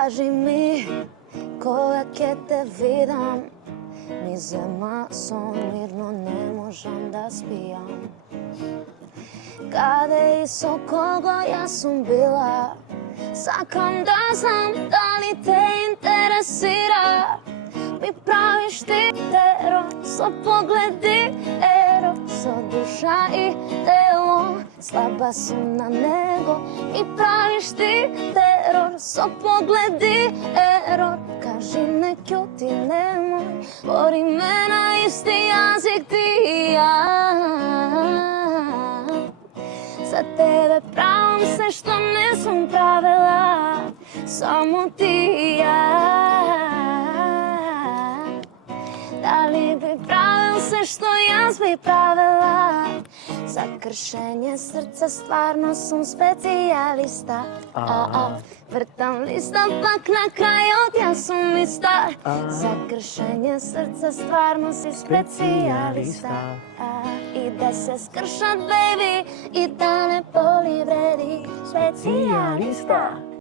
Kaži mi, koje te vidim, mi zema son mirno ne možem da spijam. Kada iso kogo ja sam bila, sakam da znam da li te interesira. Mi praviš ti teror, so pogledi ero, so duša i telo, slaba sam na nego. Mi praviš ti teror, so pogledi error, kaži ne kjuti nemoj, bori me na isti jezik ti i ja. Za tebe pravim sve što nisam pravila, samo ti i ja. Da li bi pravil sve što ja bi pravila? Za kršenje srca stvarno sam specijalista. Vrtam lista pak na kraju ja sam ista. Za kršenje srca stvarno si specijalista. I da se skršat baby i da ne boli vredi, specijalista.